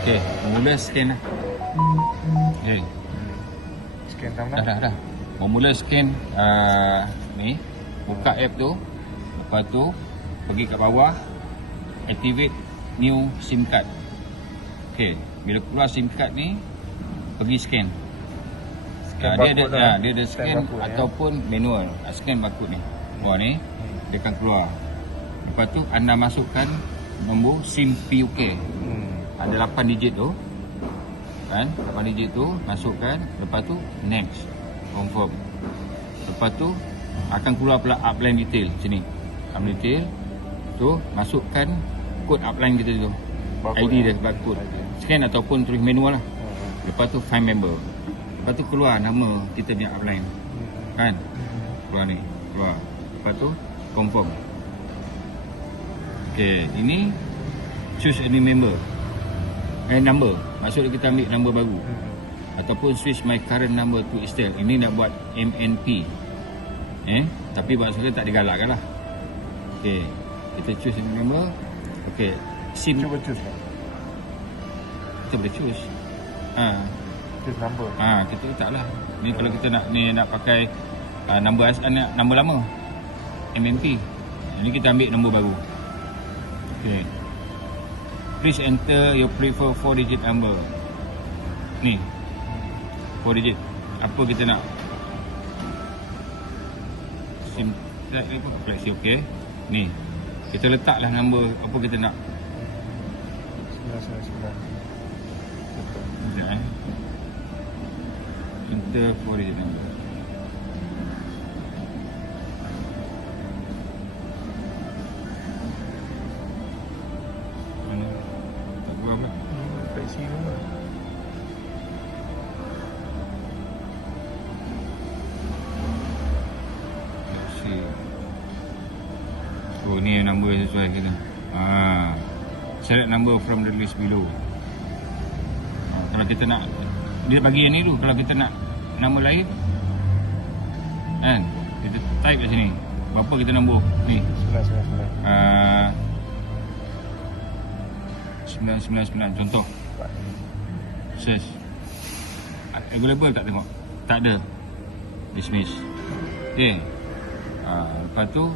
Okey, mula scan lah. Okey. Scan dah. Dah. Mula scan ni, buka app tu. Lepas tu pergi kat bawah, activate new SIM card. Okey, bila keluar SIM card ni, pergi scan. Dia ada scan ataupun manual. Scan barcode ni. Ni dia akan keluar. Lepas tu anda masukkan nombor SIM PUK. Ada 8 digit tu. Kan? 8 digit tu masukkan, lepas tu next, confirm. Lepas tu akan keluar pula upline detail sini. Upline detail tu masukkan kod upline kita tu. ID dia, barcode. Scan ataupun tulis manual lah. Lepas tu find member. Lepas tu keluar nama kita punya upline. Kan? Keluar ni. Keluar. Lepas tu confirm. Okey, ini choose any member. Number. Maksudnya kita ambil number baru. Ataupun switch my current number to Estel. Ini nak buat MNP. Tapi maksudnya tak digalakkan lah. Okey, kita choose any member. Okey, SIM. Cuba choose lah. Kita boleh choose. Choose number. Kita letaklah. Ni kalau kita nak pakai number lama. MNP. Ini kita ambil nombor baru. Okey. Please enter your preferred 4-digit number. Ni. 4 digit. Apa kita nak? SIM flag ni pun fleksi okey. Ni. Kita letaklah nombor apa kita nak. 999. Sekejap Enter 4-digit number. Mana? Tak keluar pula. Fleksi pun. Oh, ni nombor yang sesuai kita. Select number from the list below. Kalau kita nak, dia bagi yang ni dulu. Kalau kita nak nama lain, kan, kita type kat sini. Berapa kita nombor? Ni 999 contoh. Search. Available tak tengok? Tak ada. Dismiss. Okay. Lepas tu,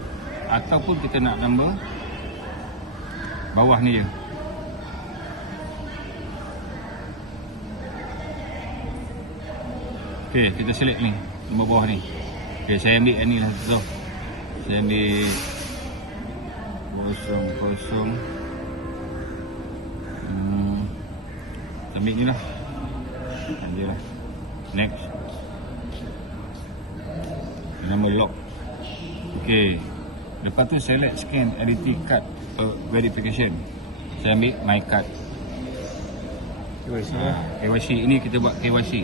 ataupun kita nak nombor bawah ni je. Okay, kita select ni, nombor bawah ni. Okay, saya ambil yang ni lah tu. Saya ambil 00. Ambil ni lah. Ambil lah. Next. Nama lock. Okay. Lepas tu select scan identity card verification. Saya ambil my card. KYC. KYC. Ini kita buat KYC.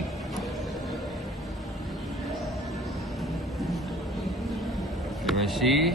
KYC.